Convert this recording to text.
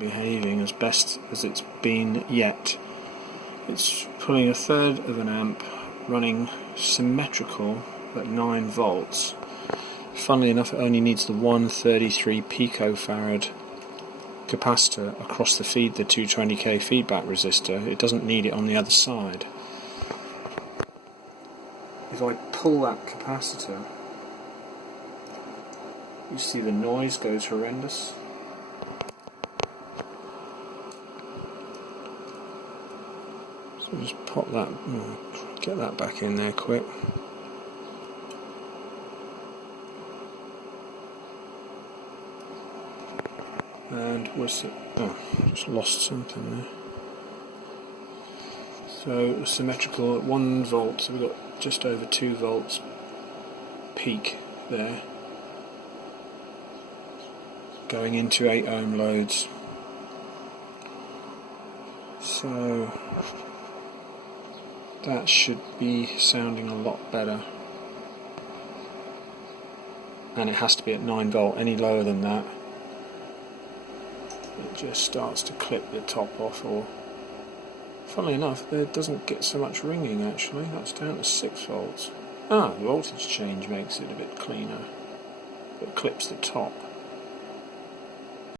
behaving as best as it's been yet. It's pulling 1/3 of an amp, running symmetrical at 9 volts. Funnily enough, it only needs the 133 picofarad capacitor across the 220k feedback resistor. It doesn't need it on the other side. If I pull that capacitor, you see the noise goes horrendous. So just pop that, get that back in there quick. And what's it? Oh, just lost something there. So symmetrical at 1 volt, so we've got just over 2 volts peak there, going into 8 ohm loads. So that should be sounding a lot better, and it has to be at 9 volt. Any lower than that, it just starts to clip the top off, or funnily enough, it doesn't get so much ringing actually. That's down to 6 volts. The voltage change makes it a bit cleaner. It clips the top.